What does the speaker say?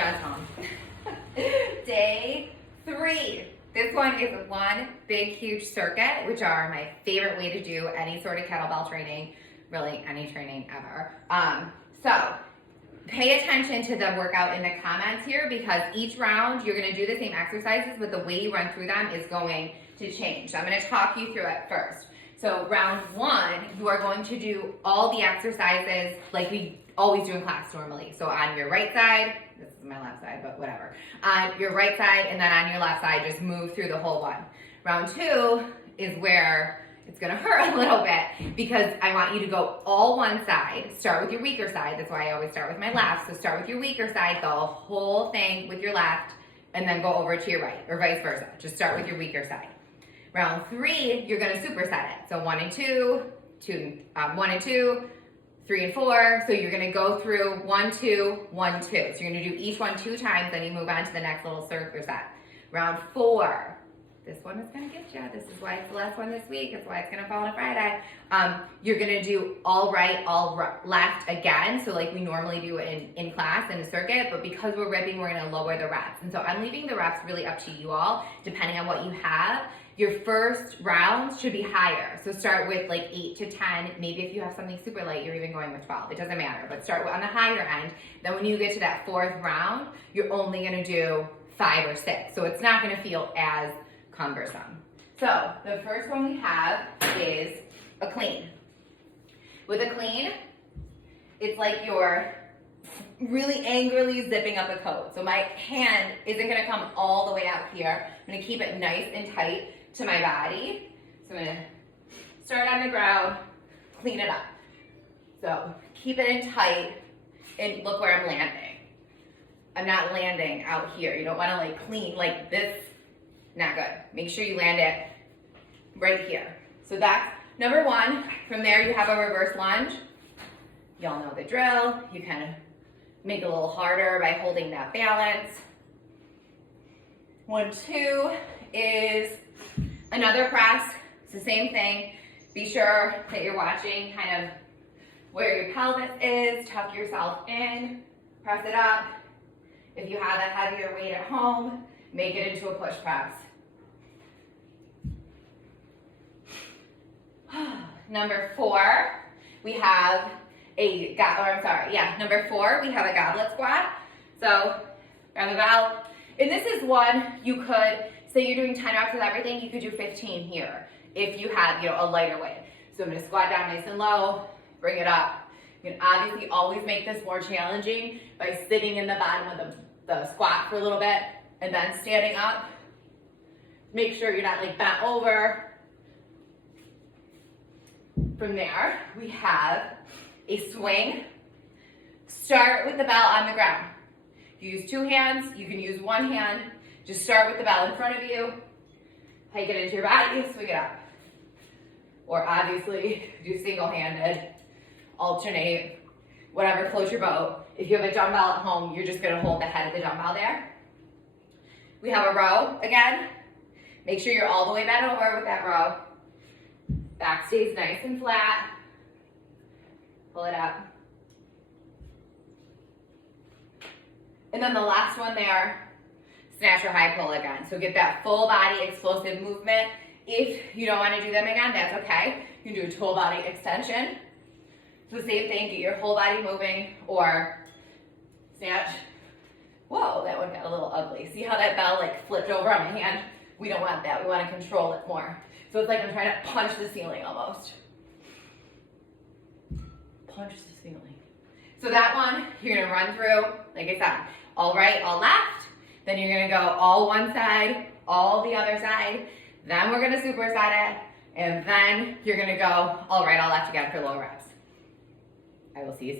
Jazz home. Day 3. This one is one big, huge circuit, which are my favorite way to do any sort of kettlebell training, really any training ever. So pay attention to the workout in the comments here, because each round you're gonna do the same exercises, but the way you run through them is going to change. So I'm gonna talk you through it first. So round 1, you are going to do all the exercises like we always do in class normally. So on your right side, this is my left side, but whatever. On your right side and then on your left side, just move through the whole one. Round 2 is where it's gonna hurt a little bit, because I want you to go all one side. Start with your weaker side. That's why I always start with my left. So start with your weaker side, the whole thing with your left, and then go over to your right, or vice versa. Just start with your weaker side. Round 3, you're gonna superset it. So 1 and 2, 1 and 2, 3 and 4. So you're gonna go through 1, 2, 1, 2. So you're gonna do each one 2 times, then you move on to the next little superset. Round 4, this one is gonna get you. This is why it's the last one this week. It's why it's gonna fall on a Friday. You're gonna do all right, all left again. So like we normally do in class in a circuit, but because we're ripping, we're gonna lower the reps. And so I'm leaving the reps really up to you all, depending on what you have. Your first rounds should be higher. So start with like 8 to 10. Maybe if you have something super light, you're even going with 12. It doesn't matter, but start on the higher end. Then when you get to that 4th round, you're only gonna do 5 or 6. So it's not gonna feel as cumbersome. So the first one we have is a clean. With a clean, it's like you're really angrily zipping up a coat. So my hand isn't gonna come all the way out here. I'm gonna keep it nice and tight to my body. So I'm gonna start on the ground, clean it up. So keep it in tight, and look where I'm landing. I'm not landing out here. You don't wanna like clean like this, not good. Make sure you land it right here. So that's number 1. From there you have a reverse lunge. Y'all know the drill. You kind of make it a little harder by holding that balance. 1, 2 is another press. It's the same thing. Be sure that you're watching kind of where your pelvis is. Tuck yourself in, press it up. If you have a heavier weight at home, make it into a push press. Number 4, we have number 4, we have a goblet squat. So grab the bell. And this is one you could, say you're doing 10 reps with everything, you could do 15 here if you have, a lighter weight. So I'm gonna squat down nice and low, bring it up. You can obviously always make this more challenging by sitting in the bottom of the squat for a little bit and then standing up. Make sure you're not like bent over. From there, we have a swing. Start with the bell on the ground. You use 2 hands, you can use 1 hand. Just start with the bell in front of you. Hike it into your body, swing it up. Or obviously, do single-handed, alternate, whatever floats your boat. If you have a dumbbell at home, you're just gonna hold the head of the dumbbell there. We have a row again. Make sure you're all the way bent over with that row. Back stays nice and flat. Pull it up. And then the last one there, snatch or high pull again. So get that full body explosive movement. If you don't want to do them again, that's okay. You can do a full body extension. So the same thing, get your whole body moving, or snatch. Whoa, that one got a little ugly. See how that bell like flipped over on my hand? We don't want that. We want to control it more. So it's like I'm trying to punch the ceiling almost. Punch the ceiling. So that one, you're gonna run through, like I said, all right, all left. Then you're gonna go all one side, all the other side. Then we're gonna superset it. And then you're gonna go all right, all left again for low reps. I will see you soon.